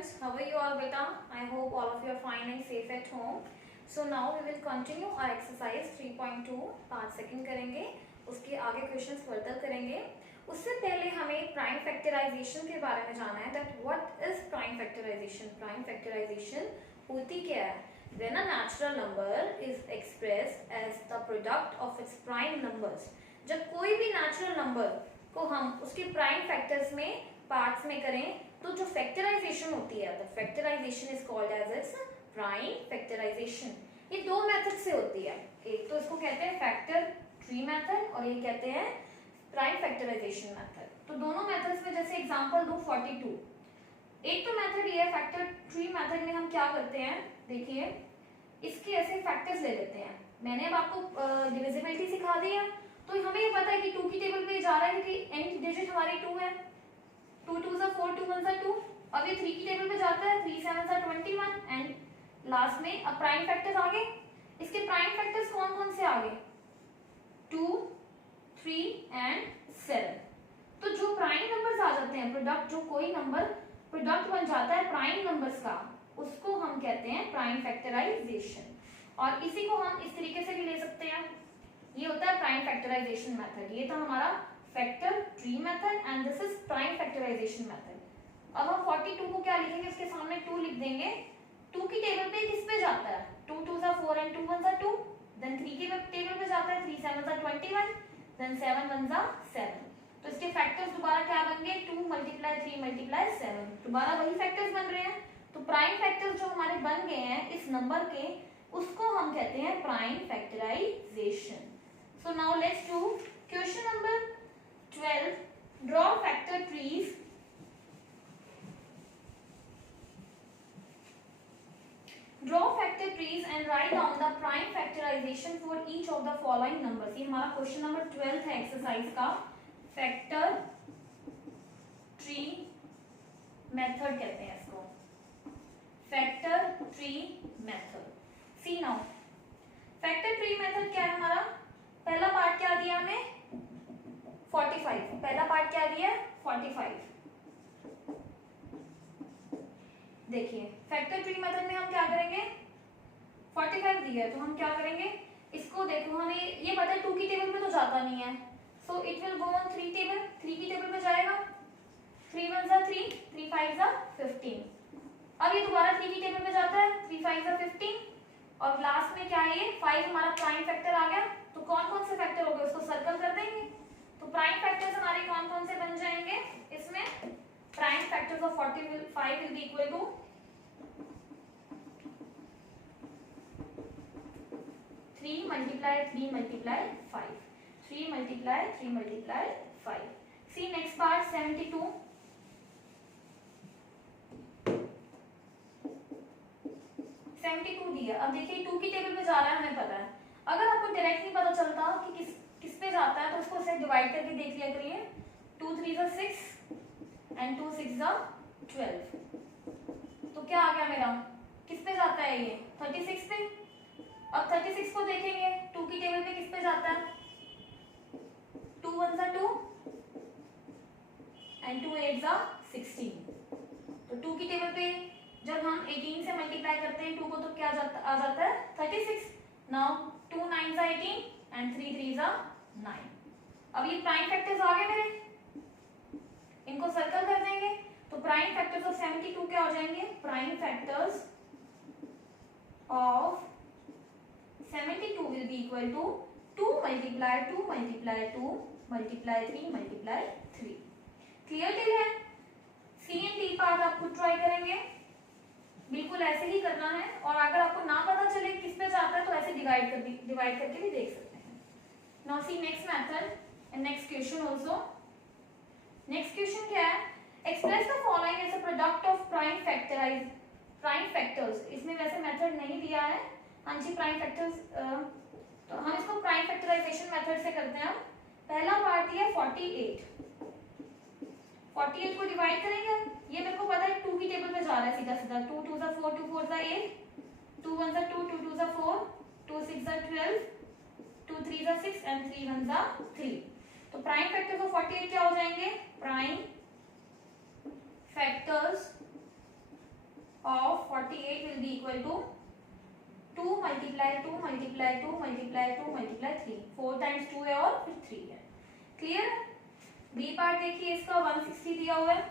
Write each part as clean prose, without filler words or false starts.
students, how are you all beta? I hope all of you are fine and safe at home. So now we will continue our exercise 3.2 part second करेंगे, उसके आगे questions further करेंगे. उससे पहले हमें prime factorisation के बारे में जानना है. That what is prime factorization. Prime factorization होती क्या है? When a natural number is expressed as the product of its prime numbers. जब कोई भी नेचुरल नंबर को हम उसके प्राइम फैक्टर्स में पार्ट्स में करें तो जो फैक्टराइजेशन होती है, the factorization is called as its prime factorization. ये दो मेथड से होती है. एक तो इसको कहते हैं फैक्टर ट्री मेथड और ये कहते हैं प्राइम फैक्टराइजेशन मेथड. तो दोनों मेथड्स में जैसे एग्जांपल दूं 42. एक तो मेथड ये है फैक्टर ट्री मेथड में हम क्या करते हैं, देखिए इसके ऐसे फैक्टर्स ले लेते हैं. मैंने अब आपको डिविजिबिलिटी सिखा दी है तो हमें ये पता है कि 2 की टेबल पे जा रहा है क्योंकि एंड डिजिट हमारी 2 है. 2 2 4 2 1 2. अब ये 3 की टेबल पे जाता है 3 7 21 एंड लास्ट में अब प्राइम फैक्टर्स आगे. इसके प्राइम फैक्टर्स कौन कौन से आगे? 2 3 एंड 7. तो जो प्राइम नंबर्स आ जाते हैं, प्रोडक्ट जो कोई नंबर प्रोडक्ट बन जाता है प्राइम नंबर्स का, उसको हम कहते हैं प्राइम फैक्टराइजेशन. और इसी को हम इस तरीके से भी ले सकते हैं. ये होता है प्राइम फैक्टराइजेशन मेथड. ये था हमारा factor tree method and this is prime factorization method. अब हम 42 को क्या लिखेंगे, उसके सामने 2 लिख देंगे. 2 की टेबल पे किस पे जाता है? 2 2 4 एंड 2 1 2. देन 3 की टेबल पे जाता है 3 7 21. देन 7 1 7. तो इसके फैक्टर्स दोबारा क्या बन गए? 2 मल्टीप्लाई 3 मल्टीप्लाई 7. दोबारा वही फैक्टर्स बन रहे हैं. तो प्राइम फैक्टर्स जो हमारे बन गए हैं इस नंबर के, उसको हम कहते हैं prime factorization. So now let's do question number 12. Draw factor trees. Draw factor trees and write down the prime factorization for each of the following numbers. ये हमारा क्वेश्चन नंबर 12 है एक्सरसाइज का. फैक्टर ट्री मेथड कहते हैं इसको, factor tree method. सी now factor tree method क्या है हमारा? पहला पार्ट क्या दिया हमें? 45. पहला पार्ट क्या दिया? 45. देखिए फैक्टर ट्री मेथड में हम क्या करेंगे, 45 दिया है तो हम क्या करेंगे, इसको देखो हमें ये पता है 2 की टेबल पे तो जाता नहीं है. So it will go on 3 table. 3 की टेबल पे जाएगा. 3 1 3 3 5 15. अब ये दोबारा 3 की टेबल पे जाता है. 3 5 15 और लास्ट में क्या है ये 5 हमारा प्राइम फैक्टर आ गया. तो कौन कौन से फैक्टर हो गए उसको सर्कल कर देंगे. तो प्राइम फैक्टर्स हमारे कौन कौन से बन जाएंगे इसमें? Prime factors of 45 will be equal to 3 multiply 3 multiply 5. 3 multiply 3 multiply 5. See next part 72. दिया. अब देखिए 2 की टेबल पे जा रहा है हमें पता है. अगर आपको डायरेक्ट नहीं पता चलता कि किस पे जाता है तो उसको ऐसे डिवाइड करके देख लिया करिए. 2 3 6 एंड 2 6 12. तो क्या आ गया मेरा, किस पे जाता है ये? 36 पे. अब 36 को देखेंगे 2 की टेबल पे किस पे जाता है? 2 1 2 एंड 2 8 16. तो 2 की टेबल पे जब हम 18 से मल्टीप्लाई करते हैं 2 को तो क्या आ जाता है 36. Now 2 9 18 and 3 3 9. अब ये प्राइम फैक्टर्स आ गए मेरे, इनको सर्कल कर देंगे. तो प्राइम फैक्टर्स ऑफ 72 क्या हो जाएंगे? Prime factors of 72 will be equal to 2 multiply 2 multiply 2 multiply 3 multiply 3. Clear till है? सी एंड डी पार्ट आप खुद ट्राई करेंगे, बिल्कुल ऐसे ही करना है. और अगर आपको ना पता चले किस पे जाता है तो ऐसे डिवाइड करके भी देख सकते हैं. Now see next method and next question also. Next question क्या है? Express the following as a product of prime factors. इसमें वैसे मेथड नहीं दिया है. हाँ जी प्राइम फैक्टर्स, तो हम इसको प्राइम फैक्टराइजेशन मेथड से करते हैं. पहला पार्ट दिया 48. 48 को डिवाइड करेंगे. ये मेरे को पता है 2 की टेबल पे जा रहा है सीधा सीधा. 2 2 4 2 4 8 2 1 2 2 2 4 2 6 12 2 3 6 एंड 3 1 3. तो प्राइम फैक्टर्स ऑफ 48 क्या हो जाएंगे? Prime factors equal to 2 multiply 2 multiply 2 multiply 2 multiply 3, 4 times 2 है और फिर 3 है। क्लियर? बी पार्ट देखिए, इसका 160 दिया हुआ है,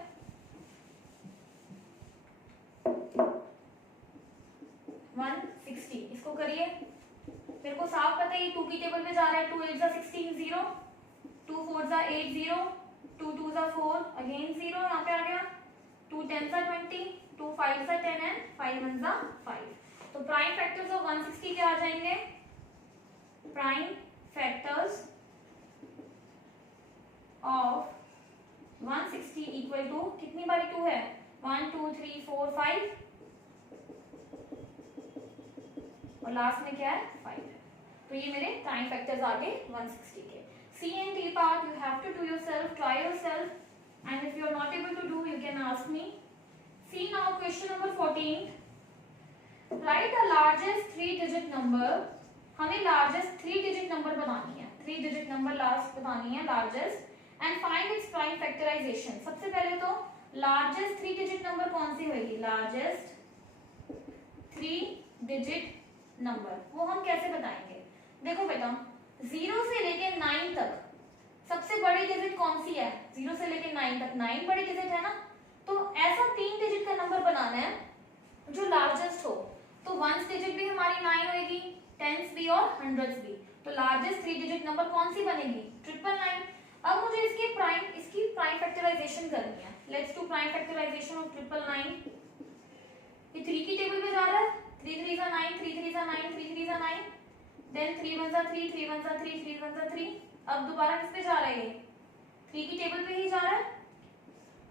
160, इसको करिए। मेरे को साफ पता है ये 2 की टेबल पे जा रहा है, 2 8 16 0, 2 4 8 0, 2 2 4 अगेन 0, यहाँ पे आ गया, 2 10 20, 2 5 10 एंड 5 1 5। तो प्राइम फैक्टर्स ऑफ 160 क्या आ जाएंगे? Prime factors of 160 equal to कितनी बारी 2 है? 1 2 3 4 5 और लास्ट में क्या है? 5 है। तो ये मेरे प्राइम फैक्टर्स आ गए 160 के। C and D part you have to do yourself, try yourself, and if you are not able to do you can ask me. See now question number 14. Write the largest 3-digit number. हमें largest 3-digit number बतानी है, 3-digit number last बतानी है largest, and find its prime factorization. सबसे पहले तो largest 3-digit number कौन सी होगी? largest 3-digit number वो हम कैसे बताएंगे? देखो बेटा 0 से लेके 9 तक सबसे बड़ी डिजिट कौन सी है? 0 से लेके 9 तक 9 बड़ी डिजिट है ना, तो ऐसा 3 डिजिट का नंबर बनाना है जो लार्जेस्ट हो। तो वंस डिजिट भी हमारी 9 होगी, टेंस भी और हंड्रेड्स भी। तो लार्जेस्ट 3 डिजिट नंबर कौन सी बनेगी? 999। अब मुझे इसकी प्राइम फैक्टराइजेशन करनी है। Let's do prime factorization of 999। ये 3 की टेबल पे जा रहा है, 3 3 9, 3 3 9, 3 3 9, देन 3 1 3, 3 1 3, 3 1 3। अब दोबारा किस पे जा रहा है? ये 3 की टेबल पे ही जा रहा है,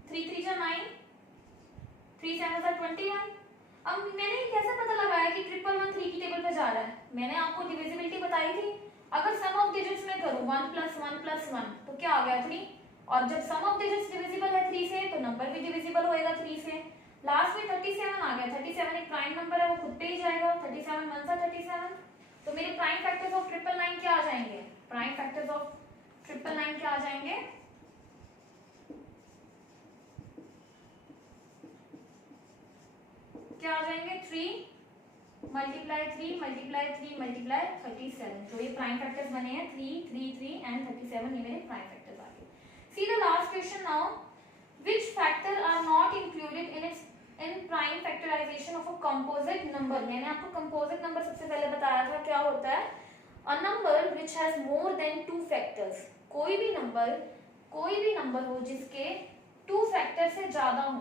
3 3 9, 3 7 21। अब मैंने कैसे पता लगाया कि 111 3 की टेबल पे जा रहा है? मैंने आपको डिविजिबिलिटी बताई थी। अगर सम ऑफ डिजिट्स में करूं 1 + 1 + 1 तो क्या आ गया? 3। और जब सम ऑफ डिजिट्स डिविजिबल है 3 से तो नंबर भी डिविजिबल होएगा 3 से। लास्ट में 37 आ गया, 37 एक प्राइम नंबर है, वो खुद पे ही जाएगा, 37 1 37। तो मेरे प्राइम फैक्टर्स ऑफ 999 क्या आ जाएंगे? प्राइम फैक्टर्स ऑफ 999 क्या आ जाएंगे? क्या आ जाएंगे? 3 मल्टीप्लाई 3 मल्टीप्लाई 3 मल्टीप्लाई 37। जो ये प्राइम फैक्टर्स बने हैं 3 3 3 एंड 37, ये मेरे प्राइम फैक्टर्स आ गए। See the last question now, which factor are not included in prime factorization of a composite number? मैंने आपको composite number सबसे पहले बताया था क्या होता है। A number which has more than 2 factors. कोई भी नंबर हो जिसके 2 फैक्टर से ज्यादा हो,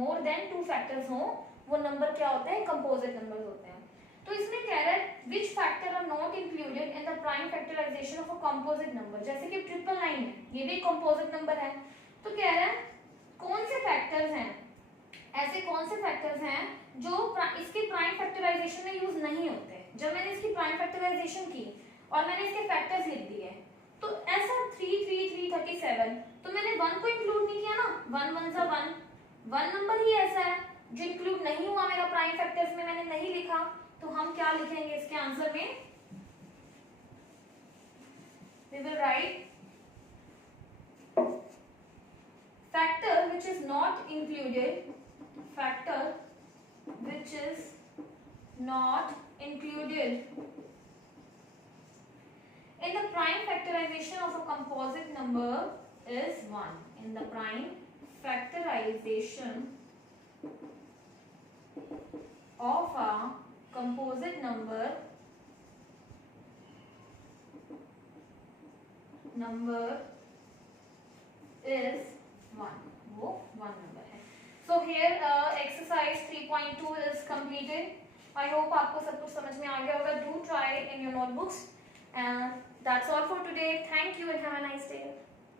more than 2 फैक्टर्स हो, वो नंबर क्या होते हैं? कंपोजिट नंबर होते हैं। तो इसमें कह रहा है which factor are not included in the prime factorization of a composite number. जैसे कि 999 है, ये भी कंपोजिट नंबर है। तो कह रहा है कौन से फैक्टर्स हैं, ऐसे कौन से फैक्टर्स हैं जो इसके प्राइम फैक्टराइजेशन में यूज नहीं होते। जब मैंने इसकी प्राइम फैक्टराइजेशन की और मैंने इसके फैक्टर्स लिख दिए, तो ऐसा 3 3 3 37, तो मैंने 1 को इंक्लूड नहीं किया ना, 1 1 1 नंबर ही ऐसा है जो इंक्लूड नहीं हुआ मेरा प्राइम फैक्टर्स में, मैंने नहीं लिखा। तो हम क्या लिखेंगे इसके आंसर में? We will write factor which is not included in the prime factorization of a composite number is 1. In the prime factorization of a composite number is 1. वो 1 नंबर है। So here exercise 3.2 is completed. I hope आपको सब कुछ समझ में आ गया होगा. Do try in your notebooks. And that's all for today. Thank you and have a nice day.